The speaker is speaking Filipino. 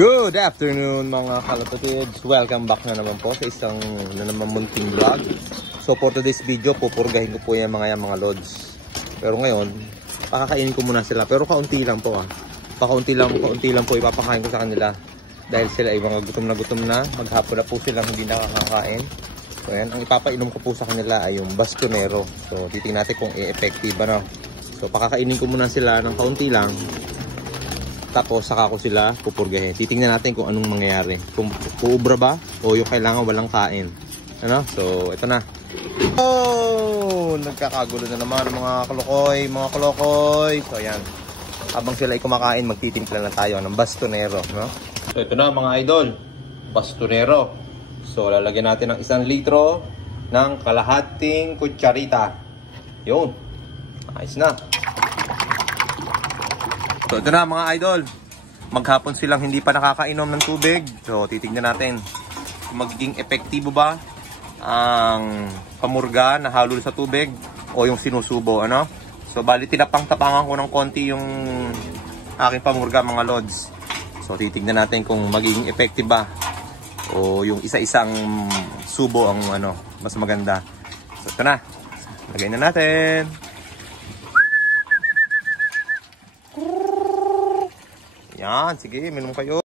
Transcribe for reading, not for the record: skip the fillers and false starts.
Good afternoon mga kalapatids. Welcome back na naman po sa isang munting vlog. So for today's video, pupurgahin ko po yan mga lods. Pero ngayon, pakakainin ko muna sila. Pero kaunti lang po kaunti lang po ipapakain ko sa kanila. Dahil sila ay mga gutom na. Maghapon na po silang hindi nakakakain. So yan, ang ipapainom ko po sa kanila ay yung bastonero. So titingnan natin kung effective ano. So pakakainin ko muna sila ng kaunti lang. Tapos saka ko sila pupurgahin. Titingnan natin kung anong mangyayari. Kung uubra ba o yung kailangan walang kain. Ano? So, ito na. Oh! Nagkakagulo na naman mga kalokoy. So, ayan. Habang sila ay kumakain, magtitimpla na tayo ng bastonero. No? So, ito na mga idol. Bastonero. So, lalagyan natin ng 1 litro ng kalahating kutsarita. Yun. Ayos na. So ito na mga idol, maghapon silang hindi pa nakakainom ng tubig. So titignan natin kung magiging epektibo ba ang pamurga na halol sa tubig o yung sinusubo. Ano? So bali tinapang-tapangan ko ng konti yung aking pamurga mga lods. So titignan natin kung magiging effective ba o yung isa-isang subo ang mas maganda. So ito na, lagay na natin. Yan, sige, minum kayo.